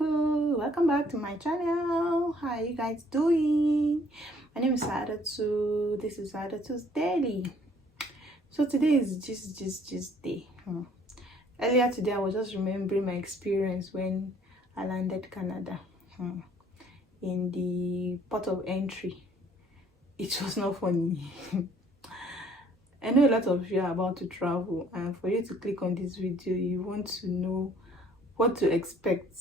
people, welcome back to my channel. How are you guys doing? My name is Totonto. This is Totonto's Daily. So today is just day. Earlier today I was just remembering my experience when I landed Canada in the port of entry. It was not funny. I know a lot of you are about to travel, and for you to click on this video, you want to know what to expect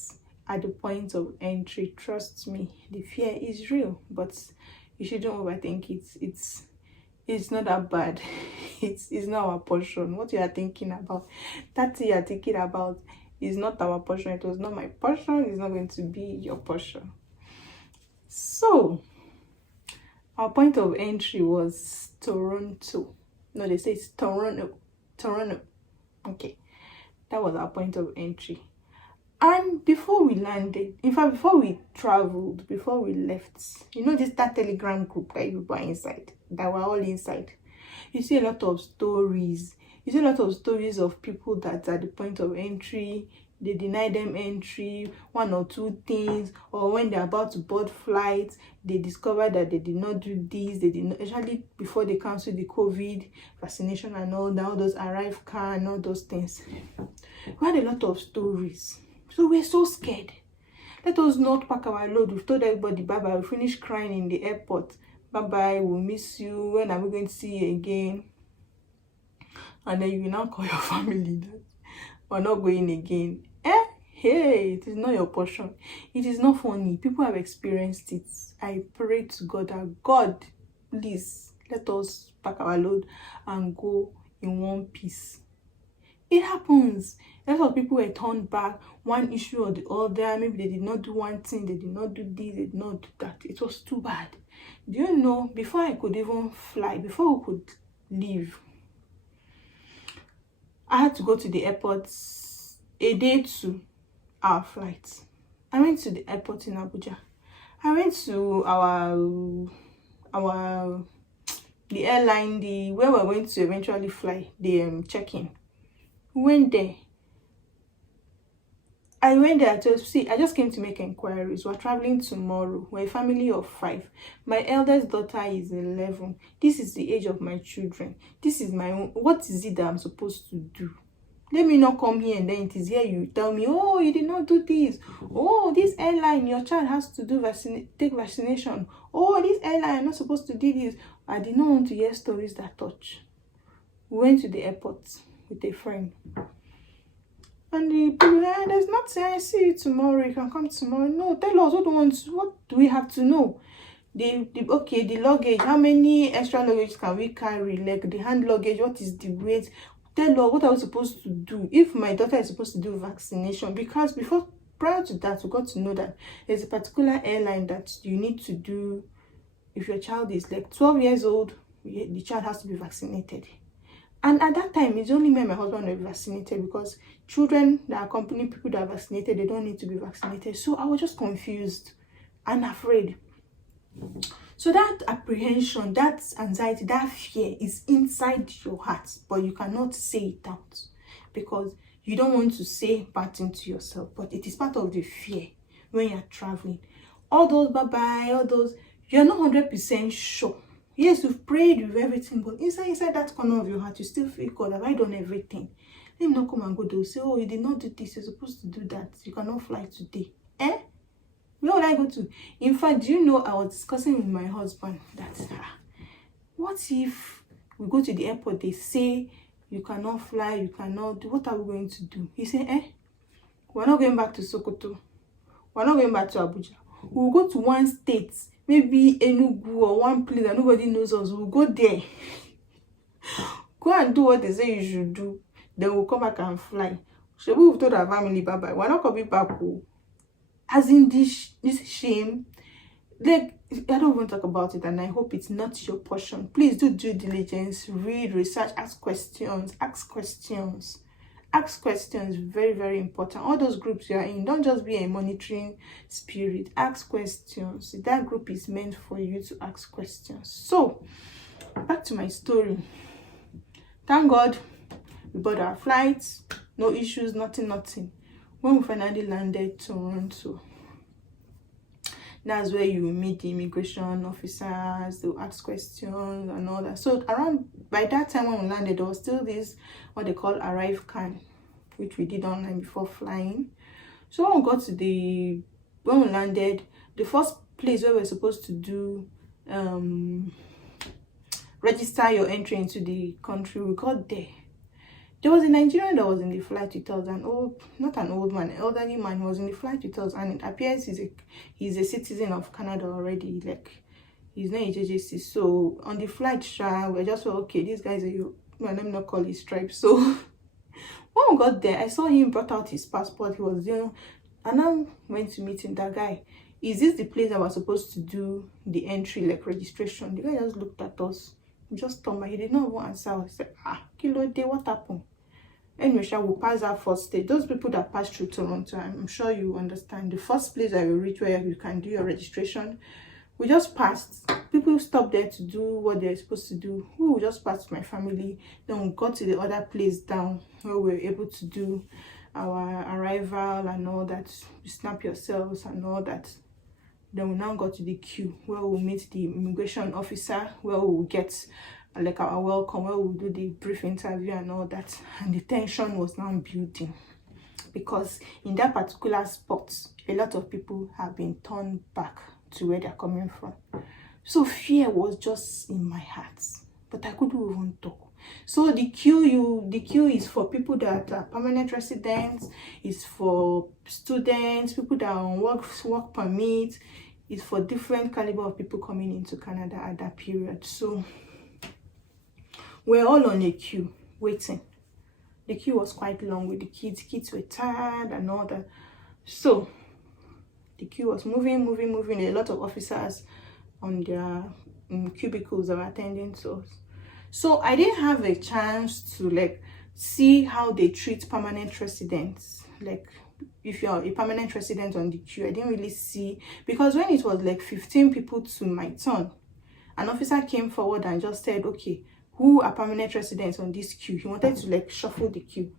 at the point of entry. Trust me, the fear is real, but you shouldn't overthink it. It's not that bad. It's not our portion. What you are thinking about, that thing you are thinking about, is not our portion. It was not my portion. It's not going to be your portion. So our point of entry was Toronto. No, they say it's Toronto. Okay, that was our point of entry. And before we landed, in fact, before we traveled, before we left, you know, that Telegram group that people are inside, that we're all inside, you see a lot of stories. You see a lot of stories of people that at the point of entry, they deny them entry, one or two things, or when they're about to board flights, they discover that they did not do this, they did not, especially before they cancelled the COVID vaccination and all that, all those arrive car and all those things. We had a lot of stories. So we're so scared. Let us not pack our load. We've told everybody bye-bye. We finished crying in the airport. Bye-bye, we'll miss you. When are we going to see you again? And then you will now call your family that we're not going again. Hey, it is not your portion. It is not funny. People have experienced it. I pray to God that God, please, let us pack our load and go in one piece. It happens. A lot of people were turned back, one issue or the other. Maybe they did not do one thing, they did not do this, they did not do that. It was too bad. Do you know, before I could even fly, before we could leave, I had to go to the airport a day to our flight. I went to the airport in Abuja. I went to the airline, where we're going to eventually fly, the check-in. We went there. I went there to see. I just came to make inquiries. We're traveling tomorrow. We're a family of 5. My eldest daughter is 11. This is the age of my children. This is my own. What is it that I'm supposed to do? Let me not come here and then it is here you tell me, oh, you did not do this. Oh, this airline, your child has to do take vaccination. Oh, this airline, I'm not supposed to do this. I did not want to hear stories that touch. We went to the airport with a friend. And the people, there's nothing, I see you tomorrow, you can come tomorrow. No, tell us, what do we have to know? Okay, the luggage, how many extra luggage can we carry? Like the hand luggage, what is the weight? Tell us, what are we supposed to do? If my daughter is supposed to do vaccination, because prior to that, we got to know that there's a particular airline that you need to do. If your child is like 12 years old, the child has to be vaccinated. And at that time, it's only me and my husband were vaccinated, because children that accompany people that are vaccinated, they don't need to be vaccinated. So I was just confused and afraid. So that apprehension, that anxiety, that fear is inside your heart, but you cannot say it out because you don't want to say bad things to yourself. But it is part of the fear when you're traveling. All those bye-bye, all those, you're not 100% sure. Yes, you've prayed with everything, but inside that corner of your heart, you still feel, God, have I done everything? Let me not come and go. They'll say, oh, you did not do this. You're supposed to do that. You cannot fly today. Where would I go to? In fact, do you know, I was discussing with my husband that, what if we go to the airport, they say, you cannot fly, you cannot do, what are we going to do? He said, we're not going back to Sokoto. We're not going back to Abuja. We'll go to one state, maybe Enugu or one place that nobody knows us. We'll go there. Go and do what they say you should do. Then we'll come back and fly. So we've told our family bye-bye. We're not coming back. As in this shame. Like, I don't want to talk about it, and I hope it's not your portion. Please do due diligence, read, research, ask questions. Ask questions, very, very important. All those groups you are in, don't just be a monitoring spirit. Ask questions. That group is meant for you to ask questions. So, back to my story. Thank God, we bought our flights. No issues, nothing. When we finally landed Toronto, that's where you meet the immigration officers, they'll ask questions and all that. So around by that time when we landed, there was still this what they call arrive can, which we did online before flying. So when we landed, the first place where we're supposed to do register your entry into the country, we got there. There was a Nigerian that was in the flight with us, not an old man, an elderly man was in the flight with us, and it appears he's a citizen of Canada already, like he's not a JJC. So on the flight, we just felt okay, this guy's let me not call his tribe. So when we got there, I saw him brought out his passport. He was and I went to meet him. That guy, is this the place I was supposed to do the entry, like registration? The guy just looked at us, just told me, he did not even answer. I said, Kilo day, what happened? Anyway, shall we pass our first stage? Those people that pass through Toronto, I'm sure you understand. The first place that you reach where you can do your registration, we just passed. People stopped there to do what they're supposed to do. We just passed my family. Then we got to the other place down where we were able to do our arrival and all that. You snap yourselves and all that. Then we now got to the queue where we'll meet the immigration officer, where we'll get like our welcome, where we'll do the brief interview and all that. And the tension was now building because in that particular spot, a lot of people have been turned back to where they're coming from. So fear was just in my heart, but I couldn't even talk. So the queue is for people that are permanent residents, is for students, people that are on work permit, is for different caliber of people coming into Canada at that period. So we're all on a queue waiting. The queue was quite long with the kids. Kids were tired and all that. So the queue was moving. A lot of officers on their cubicles that were attending to us. So I didn't have a chance to like see how they treat permanent residents. Like if you're a permanent resident on the queue, I didn't really see, because when it was like 15 people to my turn, an officer came forward and just said, okay, who are permanent residents on this queue? He wanted to like shuffle the queue.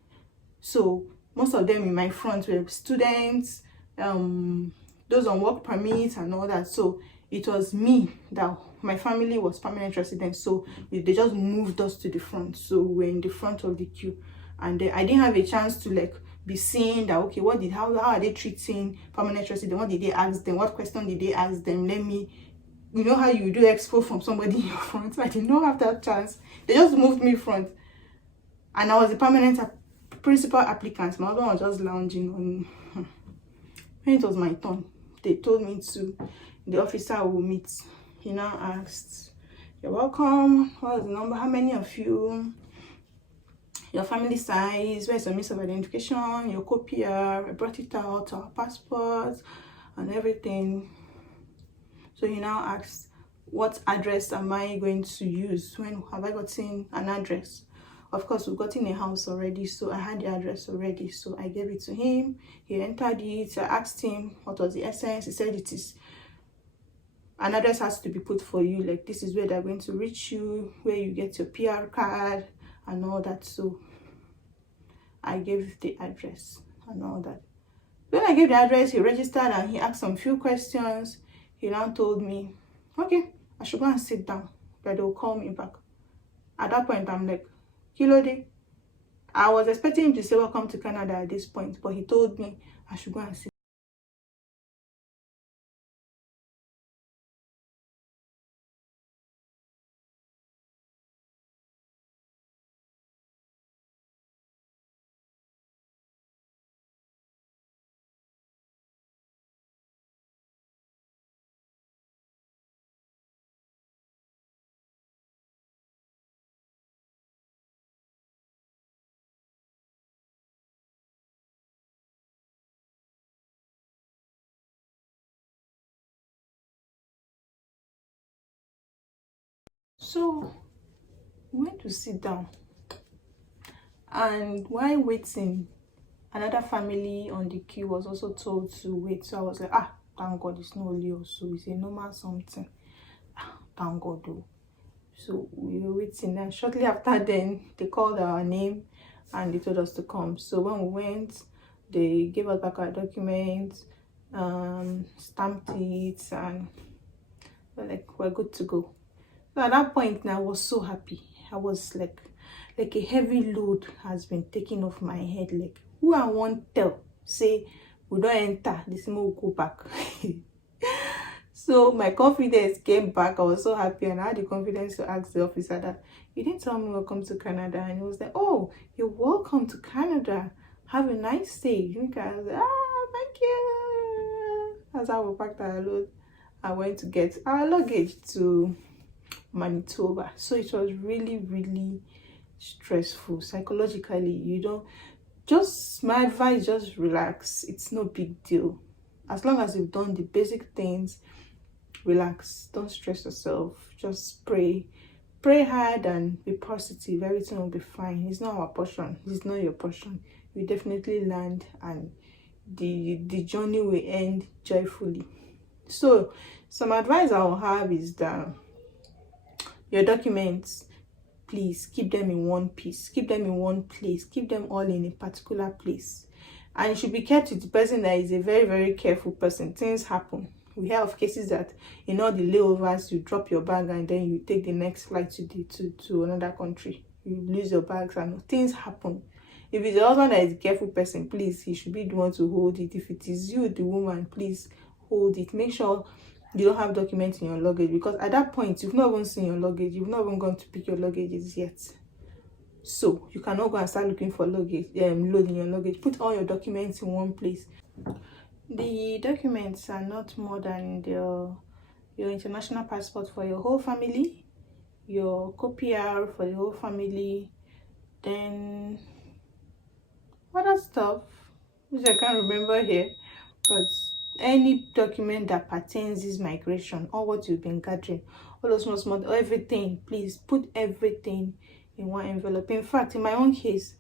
So most of them in my front were students, those on work permits and all that. So it was me that my family was permanent residents, so they just moved us to the front. So we're in the front of the queue, and I didn't have a chance to like be seeing that, okay, how are they treating permanent residents? What did they ask them? What question did they ask them? Let me, you know how you do expo from somebody in your front. I did not have that chance. They just moved me front, and I was the permanent principal applicant. My other one was just lounging on. When it was my turn, they told me the officer will meet. He now asked, you're welcome, what's the number, how many of you, your family size, where's your means of identification, your copier. I brought it out, our passports and everything. So he now asked, what address am I going to use? When have I gotten an address? Of course, we've gotten a house already, so I had the address already. So I gave it to him. He entered it. I asked him what was the essence. He said it is an address has to be put for you. Like this is where they're going to reach you, where you get your PR card and all that. So I gave the address and all that. When I gave the address, he registered and he asked some few questions. He now told me, okay, I should go and sit down, that they'll call me back. At that point, I'm like, Kilode. I was expecting him to say welcome to Canada at this point, but he told me I should go and sit. So we went to sit down, and while waiting, another family on the queue was also told to wait. So I was like, thank God it's not only us, so it's a normal something. Thank God though. So we were waiting, and shortly after then they called our name and they told us to come. So when we went, They gave us back our documents, stamped it, and we're good to go. So at that point now, I was so happy. I was like a heavy load has been taken off my head. Like, who I want tell say we don't enter, this will go back. So my confidence came back. I was so happy, and I had the confidence to ask the officer that, you didn't tell me welcome to Canada. And he was like, oh, you're welcome to Canada, have a nice stay. I was like, thank you. That's how we packed our load. I went to get our luggage to Manitoba. So it was really stressful psychologically. You don't, just my advice, just relax. It's no big deal. As long as you've done the basic things, relax. Don't stress yourself. Just pray hard and be positive. Everything will be fine. It's not our portion. It's not your portion. You definitely land, and the journey will end joyfully. So some advice I will have is that your documents, please keep them in one piece, keep them in one place, keep them all in a particular place. And you should be kept with the person that is a very careful person. Things happen. We hear of cases that in all the layovers, you drop your bag and then you take the next flight to another country. You lose your bags and things happen. If it's the husband that is a careful person, please, he should be the one to hold it. If it is you, the woman, please hold it. Make sure you don't have documents in your luggage, because at that point, you've not even seen your luggage. You've not even gone to pick your luggages yet. So you cannot go and start looking for luggage, loading your luggage. Put all your documents in one place. The documents are not more than your international passport for your whole family, your COPR for the whole family, then other stuff which I can't remember here, but any document that pertains this migration, or what you've been gathering, all those small everything, please put everything in one envelope. In fact, in my own case,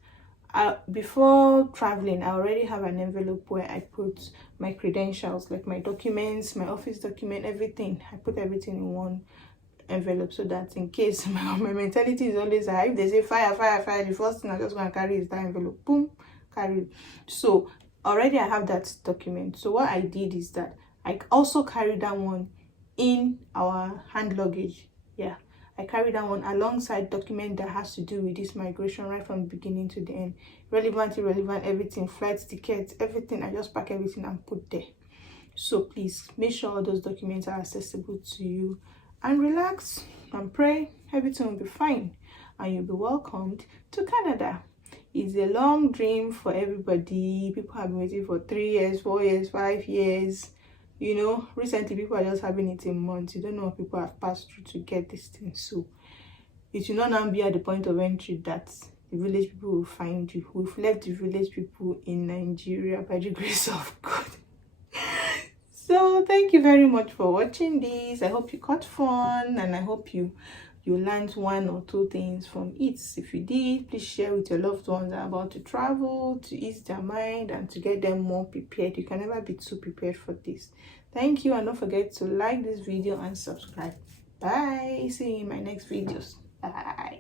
before traveling, I already have an envelope where I put my credentials, like my documents, my office document, everything. I put everything in one envelope, so that in case my mentality is always if they say fire, the first thing I just gonna carry is that envelope. Boom, carry it. So already I have that document. So what I did is that I also carried that one in our hand luggage. Yeah, I carry that one alongside document that has to do with this migration, right from the beginning to the end. Relevant, irrelevant, everything, flights, tickets, everything. I just pack everything and put there. So please make sure all those documents are accessible to you, and relax and pray. Everything will be fine, and you'll be welcomed to Canada. It's a long dream for everybody. People have been waiting for 3 years, 4 years, 5 years. You know, recently people are just having it in months. You don't know what people have passed through to get this thing. So it will not now be at the point of entry that the village people will find you. We've left the village people in Nigeria by the grace of God. So thank you very much for watching this. I hope you caught fun, and I hope you learned 1 or 2 things from it. If you did, please share with your loved ones that are about to travel, to ease their mind and to get them more prepared. You can never be too prepared for this. Thank you, and don't forget to like this video and subscribe. Bye. See you in my next videos. Bye.